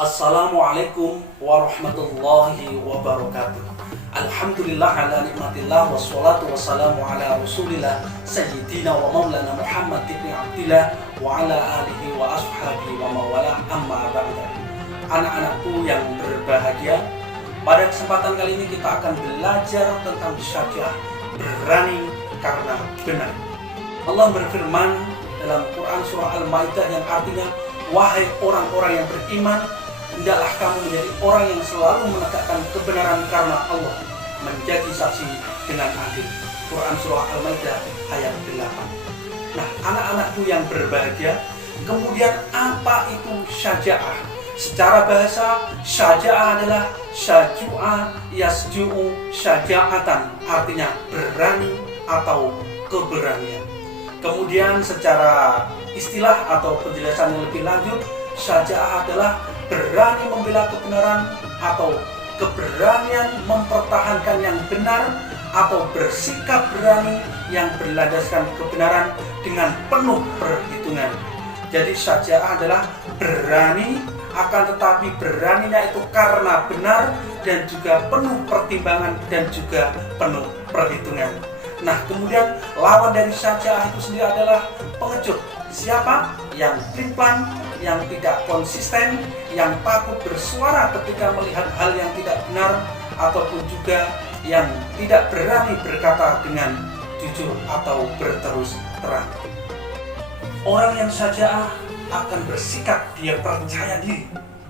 Assalamualaikum warahmatullahi wabarakatuh. Alhamdulillah ala nikmatillah wassalatu wassalamu ala rasulillah sayyidina wa maulana Muhammad ibn Abdillah wa ala alihi wa ashabihi wa mawala amma ba'da. Anak-anakku yang berbahagia, pada kesempatan kali ini kita akan belajar tentang syaja'ah, berani karena benar. Allah berfirman dalam Quran surah Al-Maidah yang artinya, wahai orang-orang yang beriman, hendaklah kamu menjadi orang yang selalu menegakkan kebenaran karena Allah, menjadi saksi dengan adil. Quran surah Al-Maidah ayat 8. Nah, anak-anakku yang berbahagia, kemudian apa itu syaja'ah? Secara bahasa, syaja'ah adalah syajua yasju'u syaja'atan, artinya berani atau keberanian. Kemudian secara istilah atau penjelasan yang lebih lanjut, syaja'ah adalah berani membela kebenaran atau keberanian mempertahankan yang benar atau bersikap berani yang berlandaskan kebenaran dengan penuh perhitungan. Jadi syaja'ah adalah berani, akan tetapi beraninya itu karena benar dan juga penuh pertimbangan dan juga penuh perhitungan. Nah, kemudian lawan dari syaja'ah itu sendiri adalah pengecut. Siapa? Yang pelin-pelan, yang tidak konsisten, yang takut bersuara ketika melihat hal yang tidak benar, ataupun juga yang tidak berani berkata dengan jujur atau berterus terang. Orang yang syaja'ah akan bersikap, dia percaya diri,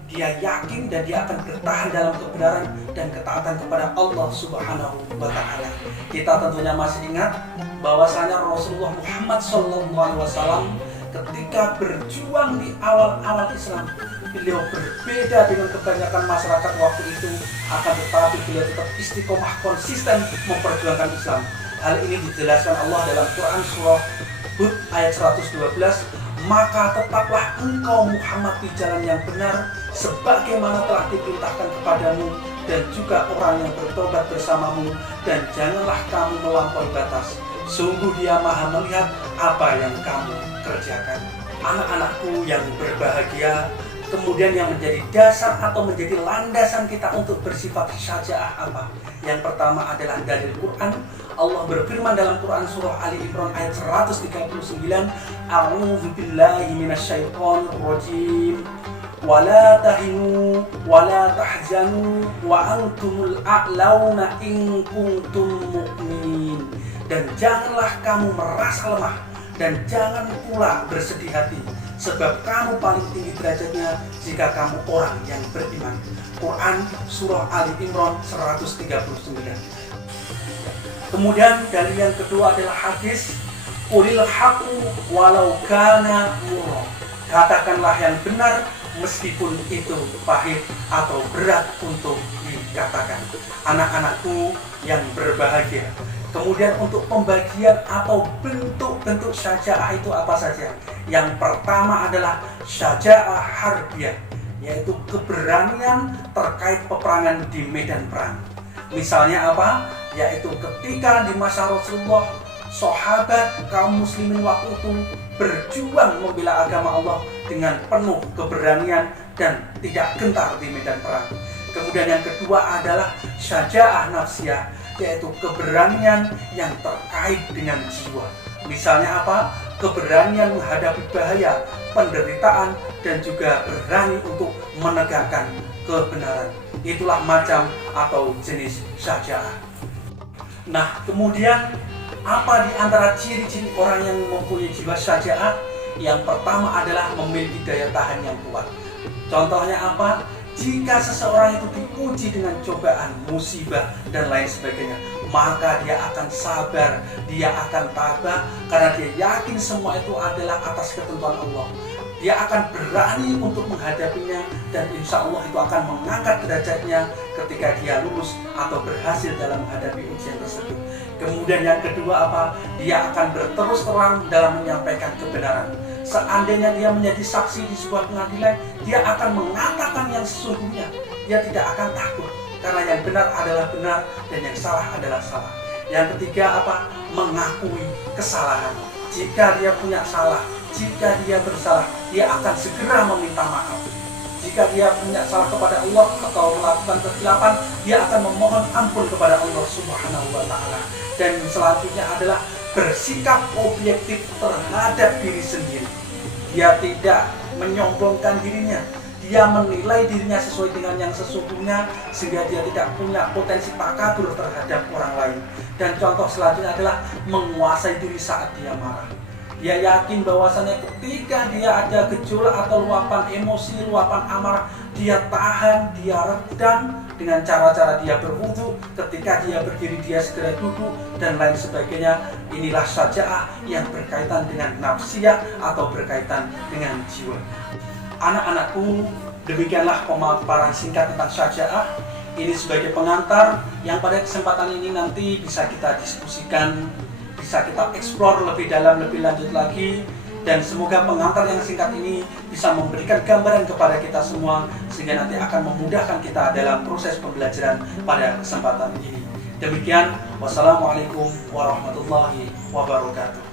dia yakin dan dia akan bertahan dalam kebenaran dan ketaatan kepada Allah Subhanahu wa Ta'ala. Kita tentunya masih ingat bahwasanya Rasulullah Muhammad SAW ketika berjuang di awal-awal Islam, beliau berbeda dengan kebanyakan masyarakat waktu itu, akan tetapi beliau tetap istiqomah konsisten memperjuangkan Islam. Hal ini dijelaskan Allah dalam Quran surah Hud ayat 112, maka tetaplah engkau Muhammad di jalan yang benar sebagaimana telah diperintahkan kepadamu, dan juga orang yang bertobat bersamamu, dan janganlah kamu melampaui batas. Sungguh dia maha melihat apa yang kamu kerjakan. Anak-anakku yang berbahagia, kemudian yang menjadi dasar atau menjadi landasan kita untuk bersifat syaja'ah apa? Yang pertama adalah dalil Quran. Allah berfirman dalam Quran surah Ali Imran ayat 139, A'udzu billahi minasyaitonir rajim. Wala tahinu wala tahzanu wa antumul a'launa in kuntum mu'minin. Dan janganlah kamu merasa lemah dan jangan pula bersedih hati, sebab kamu paling tinggi derajatnya jika kamu orang yang beriman. Quran surah Ali Imran 139. Kemudian dalil yang kedua adalah hadis, qulil haqqu walau kana murra. Katakanlah yang benar meskipun itu pahit atau berat untuk dikatakan. Anak-anakku yang berbahagia, kemudian untuk pembagian atau bentuk-bentuk syaja'ah itu apa saja? Yang pertama adalah syaja'ah harbiah, yaitu keberanian terkait peperangan di medan perang. Misalnya apa? Yaitu ketika di masa Rasulullah, sahabat kaum muslimin waktu itu berjuang membela agama Allah dengan penuh keberanian dan tidak gentar di medan perang. Kemudian yang kedua adalah syaja'ah nafsiyah, yaitu keberanian yang terkait dengan jiwa. Misalnya apa? Keberanian menghadapi bahaya, penderitaan, dan juga berani untuk menegakkan kebenaran. Itulah macam atau jenis syaja'ah. Nah, kemudian apa di antara ciri-ciri orang yang mempunyai jiwa syaja'ah? Yang pertama adalah memiliki daya tahan yang kuat. Contohnya apa? Jika seseorang itu diuji dengan cobaan, musibah, dan lain sebagainya, maka dia akan sabar, dia akan tabah, karena dia yakin semua itu adalah atas ketentuan Allah. Dia akan berani untuk menghadapinya, dan insya Allah itu akan mengangkat derajatnya ketika dia lulus atau berhasil dalam menghadapi ujian tersebut. Kemudian yang kedua apa? Dia akan berterus terang dalam menyampaikan kebenaran. Seandainya dia menjadi saksi di sebuah pengadilan, dia akan mengatakan yang sesungguhnya. Dia tidak akan takut, karena yang benar adalah benar dan yang salah adalah salah. Yang ketiga apa? Mengakui kesalahan. Jika dia punya salah, jika dia bersalah, dia akan segera meminta maaf. Jika dia punya salah kepada Allah atau melakukan kesilapan, dia akan memohon ampun kepada Allah Subhanahu wa Ta'ala. Dan selanjutnya adalah bersikap objektif terhadap diri sendiri. Dia tidak menyombongkan dirinya, dia menilai dirinya sesuai dengan yang sesungguhnya, sehingga dia tidak punya potensi takabur terhadap orang lain. Dan contoh selanjutnya adalah menguasai diri saat dia marah. Dia yakin bahwasannya ketika dia ada gejolak atau luapan emosi, luapan amarah, dia tahan, dia redam dengan cara-cara dia berwudu. Ketika dia berdiri, dia segera duduk dan lain sebagainya. Inilah syaja'ah yang berkaitan dengan nafsiyah atau berkaitan dengan jiwa. Anak-anakku, demikianlah pemaparan singkat tentang syaja'ah. Ini sebagai pengantar yang pada kesempatan ini nanti bisa kita diskusikan, bisa kita eksplor lebih dalam, lebih lanjut lagi. Dan semoga pengantar yang singkat ini bisa memberikan gambaran kepada kita semua, sehingga nanti akan memudahkan kita dalam proses pembelajaran pada kesempatan ini. Demikian, wassalamualaikum warahmatullahi wabarakatuh.